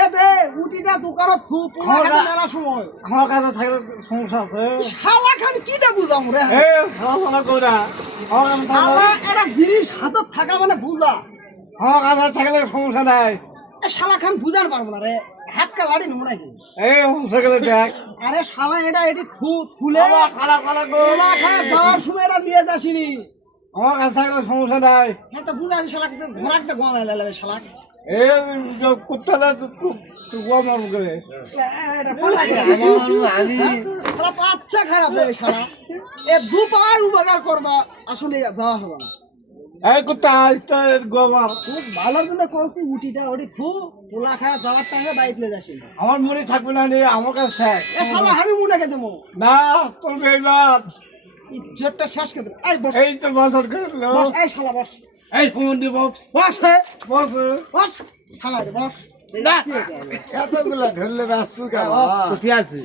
এ দে উটিটা দোকানত থু পোলা খাতে মেলা সময় আমার কাছে থাকলে সমস্যা আছে। শালা খান কি দে বুঝাম রে শালা কইরা শালা একটা জিনিস হাতত থাকা মানে বুঝা আমার কাছে থাকলে সমস্যা নাই। এ শালা খান বুঝার পারবো না রে হাত কা লাড়ি নেবো নাকি সেখানে দেখ আরে শালা এটা এটি থুলে খালা পোলা খায় যাওয়ার সময় এটা নিয়ে যাসিনি আমার কাছে থাকলে সমস্যা নাই। হ্যাঁ তো বুঝাছি শালা ঘোরাকতে গোয়া মেলা শালা কুত্তাটা মারবো করে আমি বাচ্চা খারাপ হয়ে শালা এ দুবার উপকার করবা আসলে যাওয়া হবে না। এই কুত্তা গোমার খুব ভালোর জন্য কইছি উটিটা ওটি থু পোলা খায় যাওয়ার টাইমে বাইক নিয়ে যাসি আমার মনে থাকবে না রে আমার কাছে থাক। এ শালা আমি মনে কে দেবো না তোর বেইমান ইজ্জতটা শেষ করে দেবো এই বস এই তো বাজার করে বস এই শালা বস এই ফোন দি বস বস হে বস বস শালা রে বস না কি হয়েছে? এতগুলা ধরলে ব্যস্ত কেন? কোথায় আছে?